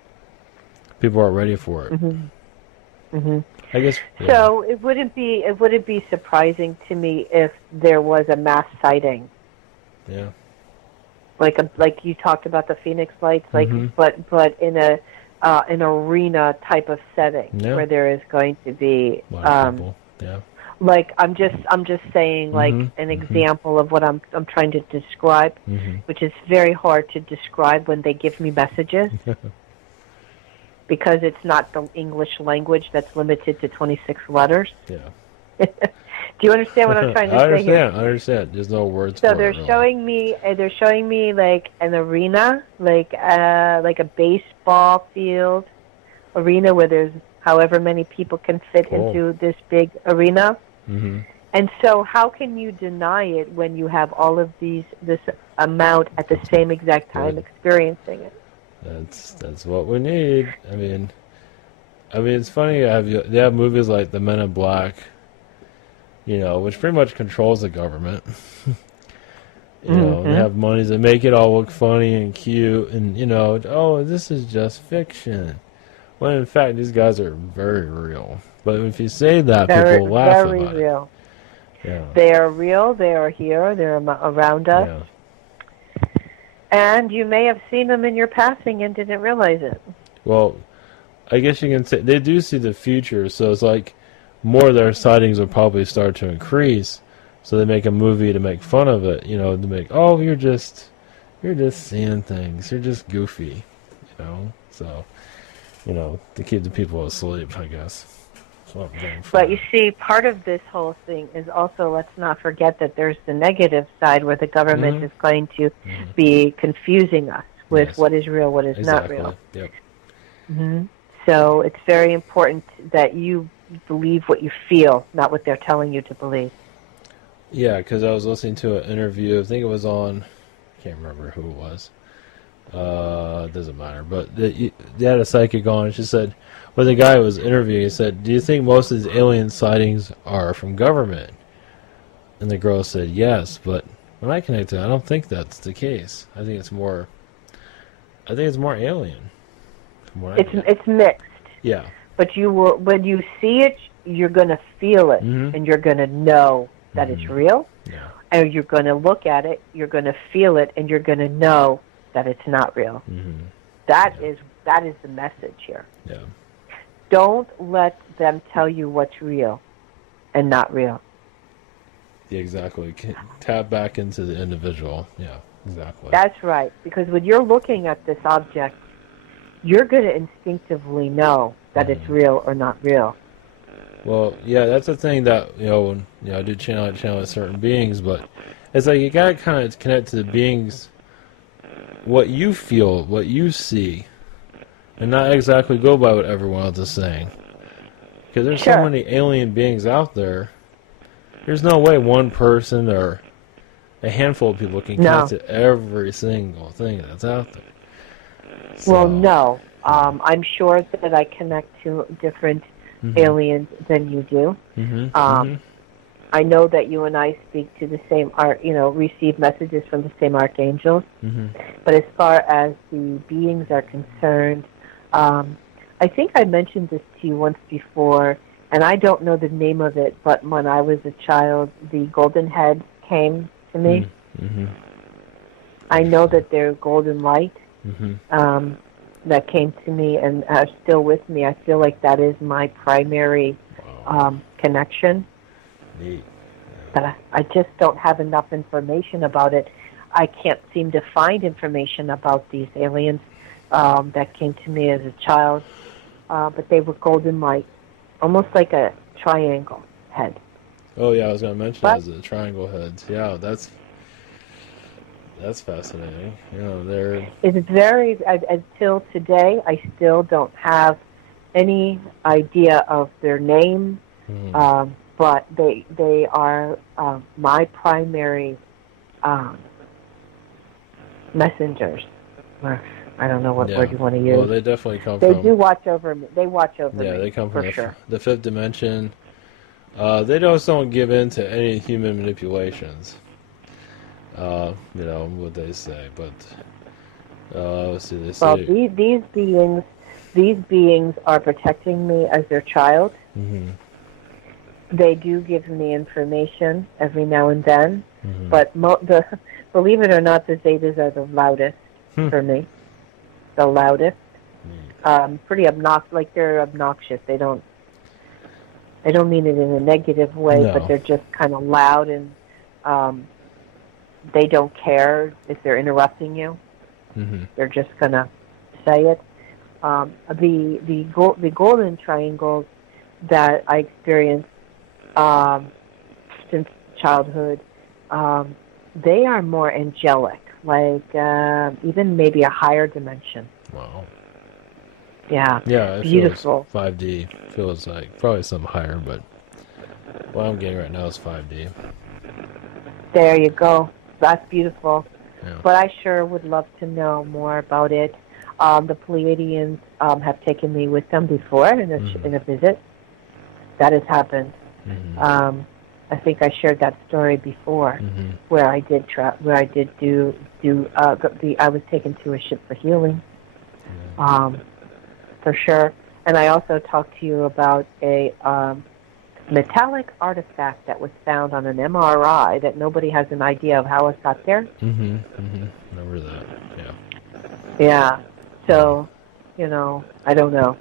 People are ready for it. I guess. Yeah. So it wouldn't be surprising to me if there was a mass sighting. Yeah. Like you talked about the Phoenix Lights, but in an arena type of setting where there is going to be a lot of people. Yeah. Like I'm just saying like an example of what I'm trying to describe, which is very hard to describe when they give me messages because it's not the English language that's limited to 26 letters. Yeah. Do you understand what I'm trying to say here? I understand. There's no words. So for they're it, showing me like an arena, like a baseball field arena where there's however many people can fit into this big arena. And so how can you deny it when you have all of this amount at the same exact time experiencing it? That's what we need. I mean it's funny. They have movies like The Men in Black, which pretty much controls the government. They have monies that make it all look funny and cute, and this is just fiction. When in fact these guys are very real. But if you say that, people laugh about it. Very real. Yeah. They are real. They are here. They're around us. Yeah. And you may have seen them in your passing and didn't realize it. Well, I guess you can say they do see the future, so it's like more of their sightings will probably start to increase. So they make a movie to make fun of it, to make, you're just seeing things, you're just goofy, So, to keep the people asleep, I guess. But you see, part of this whole thing is also, let's not forget that there's the negative side where the government is going to be confusing us with what is real, what is not real. Yep. So it's very important that you believe what you feel, not what they're telling you to believe. Yeah, because I was listening to an interview, I think it was on, I can't remember who it was. It doesn't matter. But they had a psychic on, and she said, well, the guy who was interviewing, he said, do you think most of these alien sightings are from government? And the girl said, yes, but when I connected, I don't think that's the case. I think it's more alien. It's mixed. Yeah. But when you see it, you're going to feel it, and you're going to know that it's real. Yeah. And you're going to look at it, you're going to feel it, and you're going to know that it's not real. That is the message here. Yeah. Don't let them tell you what's real and not real. Yeah, exactly. Tap back into the individual. Yeah, exactly. That's right. Because when you're looking at this object, you're going to instinctively know that it's real or not real. Well, yeah, that's the thing that, when I do channel certain beings, but it's like you got to kind of connect to the beings, what you feel, what you see, and not exactly go by what everyone else is saying. Because there's so many alien beings out there, there's no way one person or a handful of people can connect to every single thing that's out there. So, well, no. I'm sure that I connect to different aliens than you do. I know that you and I speak to the same receive messages from the same archangels. But as far as the beings are concerned, I think I mentioned this to you once before, and I don't know the name of it, but when I was a child, the golden head came to me. Mm-hmm. I know that they're golden light Mm-hmm. that came to me and are still with me. I feel like that is my primary Wow. connection. Neat. But I just don't have enough information about it. I can't seem to find information about these aliens that came to me as a child. But they were golden light, almost like a triangle head. Oh yeah, I was gonna mention But as the triangle heads. Yeah, that's fascinating. You know, they're it's very, until today, I still don't have any idea of their name, mm, but they are my primary um, messengers. Or, I don't know what yeah. word you want to Well, use. they definitely come They from do watch over me. They watch over yeah. me They come from for sure. the fifth dimension. They just don't give in to any human manipulations. You know what they say, but let's see. They Well, say. these beings are protecting me as their child. Mm-hmm. They do give me information every now and then, Mm-hmm. but believe it or not, the Zetas are the loudest for me. The loudest. Pretty obnoxious. Like they're obnoxious. They don't mean it in a negative way, but No. they're just kind of loud and they don't care if they're interrupting you. Mm-hmm. They're just gonna say it. The golden triangles that I experienced since childhood, they are more angelic, like even maybe a higher dimension. Wow. Yeah, Yeah, it beautiful. feels 5D. Feels like probably something higher, but what I'm getting right now is 5D. There you go. That's beautiful. Yeah. But I sure would love to know more about it. The Pleiadians have taken me with them before in a visit. That has happened. Mm-hmm. I think I shared that story before, Mm-hmm. where I did I was taken to a ship for healing, for sure. And I also talked to you about a metallic artifact that was found on an MRI that nobody has an idea of how it got there. Mm-hmm. Mm-hmm. Remember that? Yeah. Yeah. So, I don't know.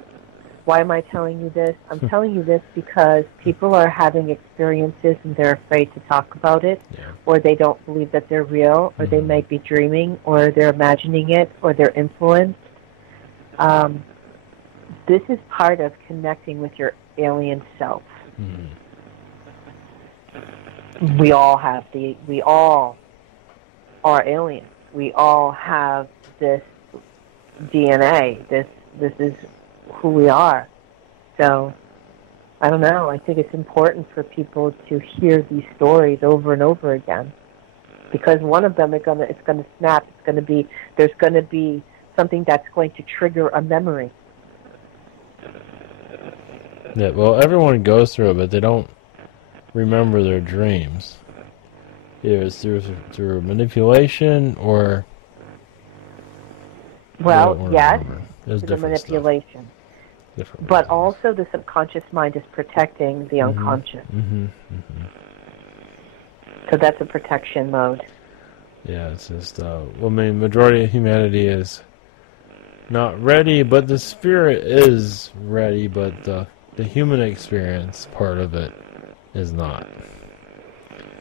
Why am I telling you this? I'm telling you this because people are having experiences and they're afraid to talk about it, or they don't believe that they're real, or they might be dreaming, or they're imagining it, or they're influenced. This is part of connecting with your alien self. Mm-hmm. We all are aliens. We all have this DNA. This is who we are. So, I don't know. I think it's important for people to hear these stories over and over again, because one of them it's going to snap. There's going to be something that's going to trigger a memory. Yeah. Well, everyone goes through it, but they don't remember their dreams. Either it's through manipulation or. Well, yes, there's the different manipulation. Different but reasons. also the subconscious mind is protecting the unconscious. Mm-hmm. Mm-hmm. So that's a protection mode. Yeah, it's just, majority of humanity is not ready, but the spirit is ready, but the human experience part of it is not.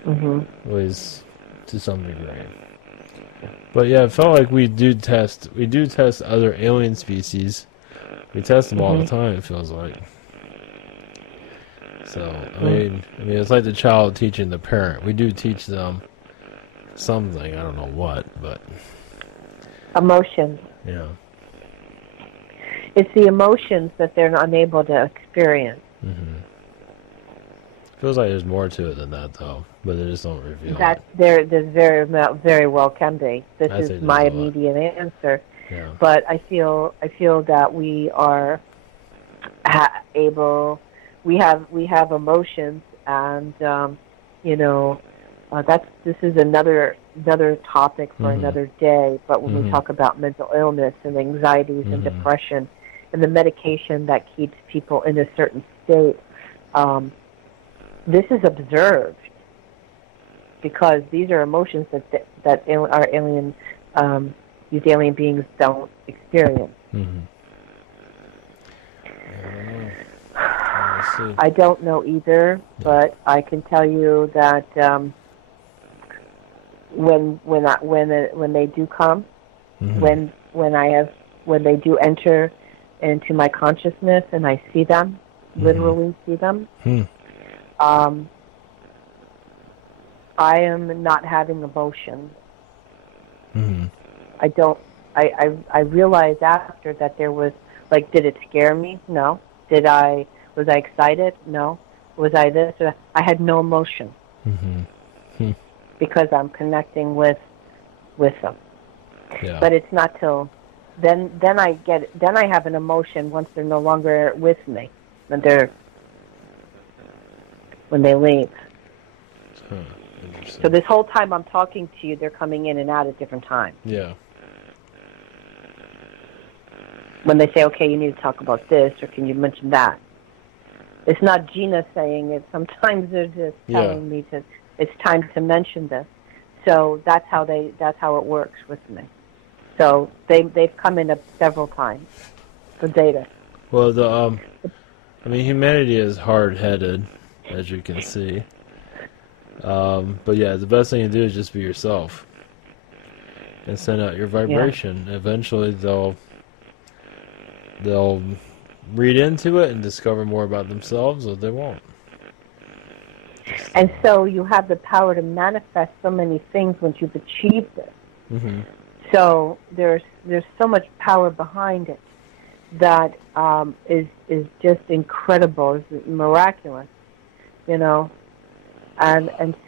Mm-hmm. At least to some degree. But yeah, it felt like we do test other alien species. We test them all the time, it feels like. So, I mean, it's like the child teaching the parent. We do teach them something, I don't know what, but... Emotions. Yeah. It's the emotions that they're unable to experience. Mm-hmm. Feels like there's more to it than that, though, but they just don't reveal that it. There's very well can be. This is my immediate answer. Yeah. But I feel that we are able. We have emotions, and this is another topic for another day. But when we talk about mental illness and anxieties and depression, and the medication that keeps people in a certain state. This is observed. because these are emotions that our alien, these alien beings don't experience. Mm-hmm. I don't know either, but I can tell you that when they do come, Mm-hmm. when they do enter into my consciousness and I see them, literally see them, I am not having emotions. Mm-hmm. I don't. I realized after that there was, like, did it scare me? No. Was I excited? No. Was I this? I had no emotion. Mm-hmm. Because I'm connecting with them. Yeah. But it's not till then I have an emotion once they're no longer with me, when they leave. Huh. Interesting. So this whole time I'm talking to you, they're coming in and out at different times. Yeah. When they say, okay, you need to talk about this, or can you mention that? It's not Gina saying it. Sometimes they're just telling me it's time to mention this. So that's how it works with me. So they've come in several times for data. Well, humanity is hard-headed, as you can see. But yeah, the best thing to do is just be yourself and send out your vibration. Yeah. Eventually, they'll read into it and discover more about themselves, or they won't. And so you have the power to manifest so many things once you've achieved it. Mm-hmm. So there's so much power behind it that is just incredible, is miraculous, and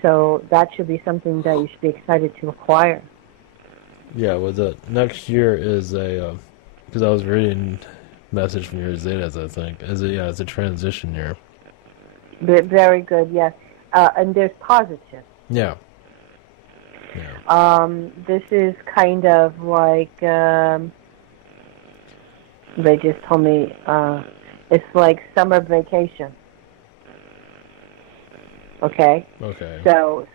so that should be something that you should be excited to acquire. Yeah, well, the next year is because I was reading a message from your Zetas, I think, it's a transition year. Very good, yes. And there's positive. Yeah. This is kind of like, they just told me, it's like summer vacation. Okay? Okay. So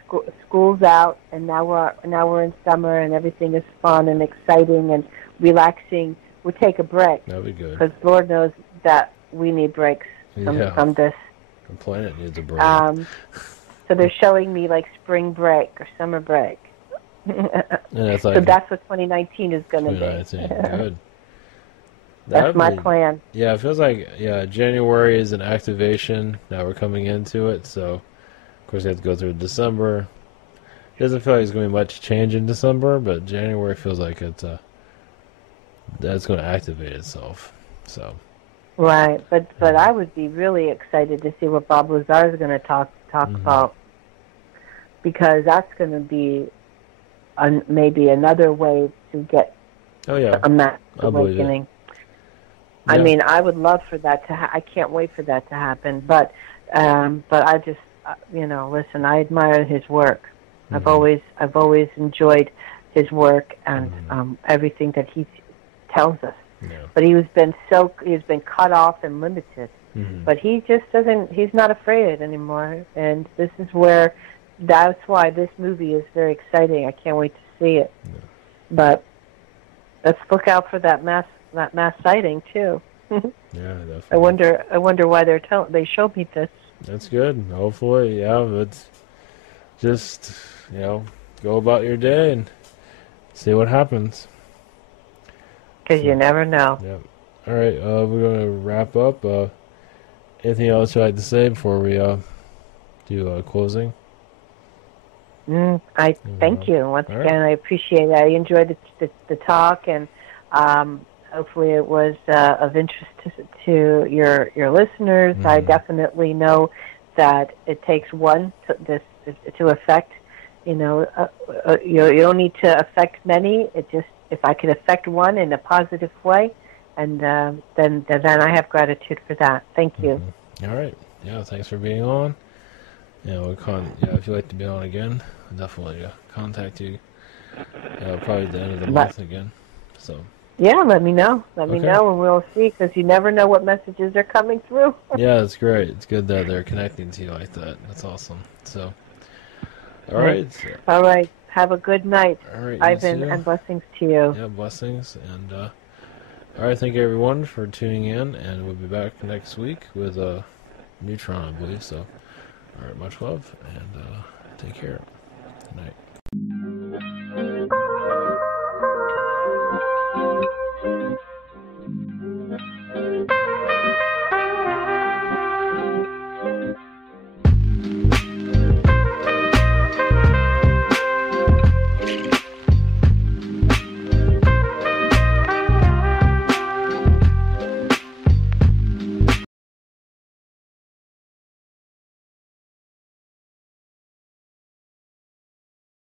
school's out, and now we're in summer, and everything is fun and exciting and relaxing. We take a break. That'd be good. Because Lord knows that we need breaks from this. The planet needs a break. So they're showing me like spring break or summer break. That's so that's what 2019 is going to be. 2019, good. That's my plan. Yeah, it feels like January is an activation. Now we're coming into it, so of course we have to go through December. It doesn't feel like there's going to be much change in December, but January feels like that's going to activate itself. So. Right, but I would be really excited to see what Bob Lazar is going to talk about, because that's going to be maybe another way to get a mass awakening. Yeah. I mean, I would love for that to. I can't wait for that to happen. But I just, listen. I admire his work. I've always enjoyed his work and everything that he tells us. Yeah. But he's been cut off and limited. But he just doesn't. He's not afraid anymore. And that's why this movie is very exciting. I can't wait to see it. Yeah. But let's look out for that mass sighting too. Yeah, definitely. I wonder why they showed me this. That's good. Hopefully, it's just go about your day and see what happens. Because you never know. Yep. All right, we're going to wrap up. Anything else you'd like to say before we do closing? I thank you. Once again, I appreciate it. I enjoyed the talk, and hopefully it was of interest to your listeners. I definitely know that it takes one to affect. You don't need to affect many. It just, if I can affect one in a positive way, and then I have gratitude for that. Thank you. All right. Yeah, thanks for being on. If you'd like to be on again, I'll definitely contact you. Probably at the end of the month again. So. Yeah, let me know. Let me know, and we'll see, because you never know what messages are coming through. Yeah, it's great. It's good that they're connecting to you like that. That's awesome. So. All right. All right. Have a good night, All right, Ivan, and blessings to you. Yeah, blessings. And all right, thank you everyone for tuning in, and we'll be back next week with a Neutron, I believe. So, all right, much love, and take care. Good night.